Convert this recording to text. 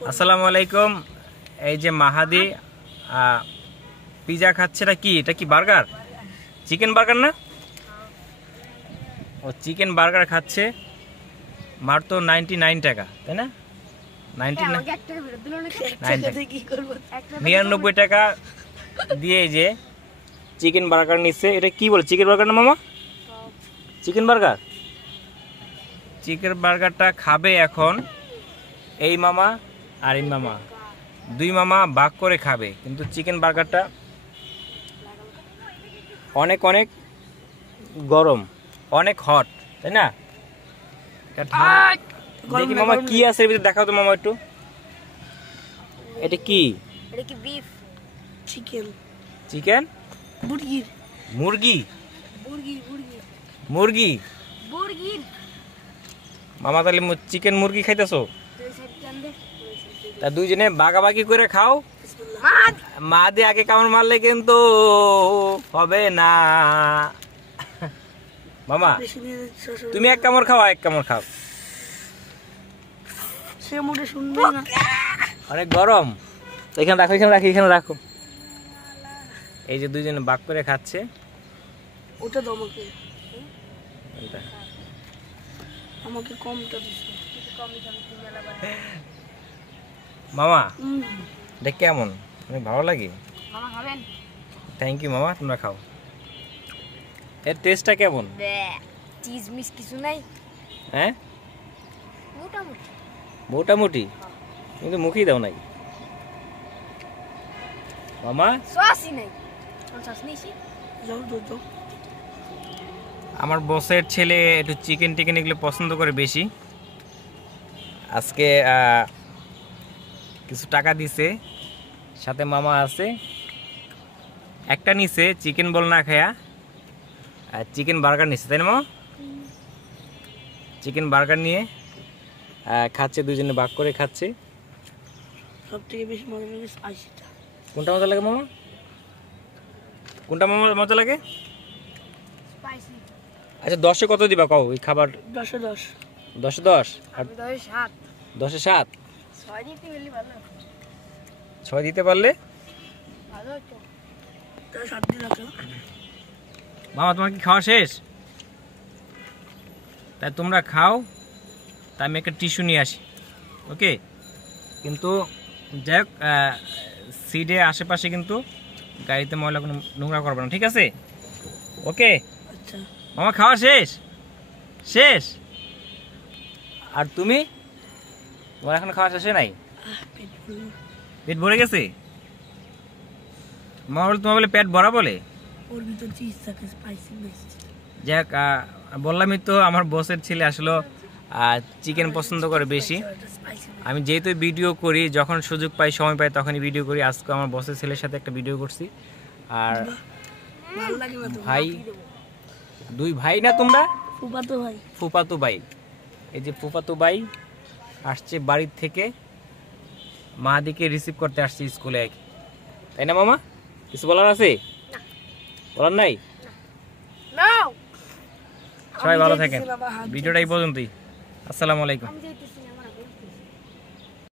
আসসালামু আলাইকুম। এই যে মাহাদি পিজা খাচ্ছে, এটা কি বার্গার? চিকেন বার্গার না? ও চিকেন বার্গার খাচ্ছে, মাত্র 99 টাকা, তাই না? 99 টাকা দিয়ে যে চিকেন বার্গার নিচ্ছে। এটা কি বলে, চিকেন বার্গার না মামা? Chicken burger. চিকেন বার্গারটা খাবে এখন এই মামা আর এই মামা, দুই মামা ভাগ করে খাবে। কিন্তু চিকেন বার্গারটা অনেক অনেক গরম, অনেক হট, তাই না? দেখি মামা কি আছে এর ভিতরে, দেখাও তো মামা একটু। এটা কি? এটা কি বিফ? চিকেন। চিকেন? মুরগি। মুরগি? মুরগি মুরগি মুরগি মুরগি। মামা তাহলে চিকেন মুরগি খাইতেছো? তা দুইজনে বাগাবাগি করে খাও। মা দিয়ে আগে কামড় মারলে কিন্তু হবে না। মামা তুমি এক কামড় খাও, এক কামড় খাও। সে মুখে শুনবে না, অনেক গরম। এখানে রাখো, এখানে রাখো, এখানে রাখো। এই যে দুইজনে বাগ করে খাচ্ছে। ওটা দাও আমাকে কমটা দিছে। মামা দেখ কেমন, অনেক ভালো লাগে। মামা খাবেন? থ্যাংক ইউ মামা, তোমরা খাও। এর টেস্টটা কেমন? চিজ মিস কিছু নাই? হ্যাঁ মোটামুটি। মোটামুটি? কিন্তু মুখেই দাও নাই মামা। সসই নাই। সস নিছি। যাও যাও। আমার বসের ছেলে একটু চিকেন টিকেন এগুলো পছন্দ করে বেশি। আজকে কিছু টাকা দিছে, সাথে মামা আছে। একটা নিছে চিকেন বল না খায়া, চিকেন বার্গার নিছে, তাই না মামা? চিকেন বার্গার নিয়ে খাচ্ছে, দুজনে ভাগ করে খাচ্ছে। সবথেকে বেশি মজা লাগে স্পাইসিটা। কোনটা মজা লাগে মামা? কোনটা মামা মজা লাগে? স্পাইসি। আচ্ছা 10-এ কত দিবা কও এই খাবার? 10-এ 10। 10-এ 10? আর 10-এ 7। 10-এ 7? 6 দিতে গেলে ভালো। 6 দিতে পারলে ভালো হতো। তাহলে 7 দিয়ে রাখো। মামা তোমার কি খাওয়া শেষ? তাই তোমরা খাও, তাই আমি একটা টিস্যু নিয়ে আসি। ওকে? কিন্তু যাই হোক, সিডে আশেপাশে কিন্তু গাড়িতে ময়লা কোনো নোংরা করবে না, ঠিক আছে? ওকে আচ্ছা মামা, খাওয়া শেষ? শেষ? আর তুমি, তোমার এখন খাওয়া শেষ নাই? পেট ভরে গেছে? মামা বলে, তোমার বলে পেট ভরা বলে? ওর ভিতর চিজ থাকে, স্পাইসি বেশি। যাক, বললামই তো আমার বসের ছেলে আসলে চিকেন পছন্দ করে বেশি। আমি যেহেতু ভিডিও করি, যখন সুযোগ পাই, সময় পাই, তখনই ভিডিও করি। আজকে আমার বসের ছেলের সাথে একটা ভিডিও করছি। আর ভাই, দুই ভাই না তোমরা? ফুফাতো ভাই। ফুফাতো ভাই। এই যে ফুফাতো ভাই আসছে বাড়ির থেকে, মাদিকে রিসিভ করতে আসছে স্কুলে, তাই না মামা? কিছু বলার আছে? বলার নাই? সবাই ভালো থাকেন, ভিডিওটা এই পর্যন্তই। আসসালামু আলাইকুম।